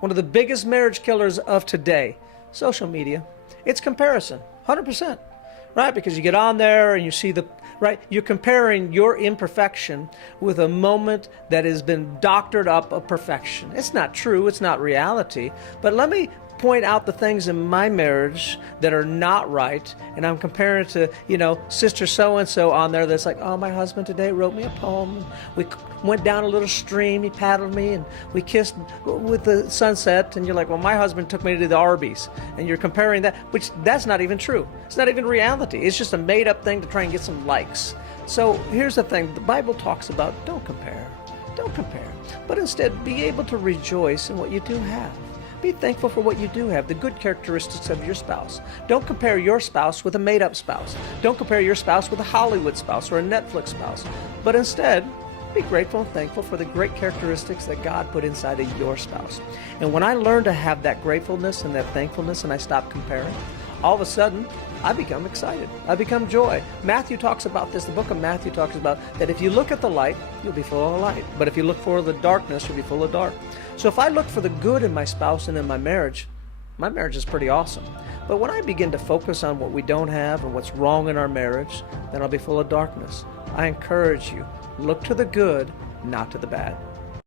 One of the biggest marriage killers of today, social media. It's comparison, 100%, right? Because you get on there and you see right? You're comparing your imperfection with a moment that has been doctored up of perfection. It's not true, it's not reality, but let me point out the things in my marriage that are not right, and I'm comparing it to, sister so-and-so on there that's like, oh, my husband today wrote me a poem. We went down a little stream, he paddled me, and we kissed with the sunset, and you're like, well, my husband took me to the Arby's, and you're comparing that, which that's not even true. It's not even reality. It's just a made-up thing to try and get some likes. So here's the thing. The Bible talks about don't compare, but instead be able to rejoice in what you do have. Be thankful for what you do have, the good characteristics of your spouse. Don't compare your spouse with a made-up spouse. Don't compare your spouse with a Hollywood spouse or a Netflix spouse. But instead, be grateful and thankful for the great characteristics that God put inside of your spouse. And when I learn to have that gratefulness and that thankfulness and I stop comparing, all of a sudden, I become excited. I become joy. Matthew talks about this. The book of Matthew talks about that if you look at the light, you'll be full of light. But if you look for the darkness, you'll be full of dark. So if I look for the good in my spouse and in my marriage is pretty awesome. But when I begin to focus on what we don't have and what's wrong in our marriage, then I'll be full of darkness. I encourage you, look to the good, not to the bad.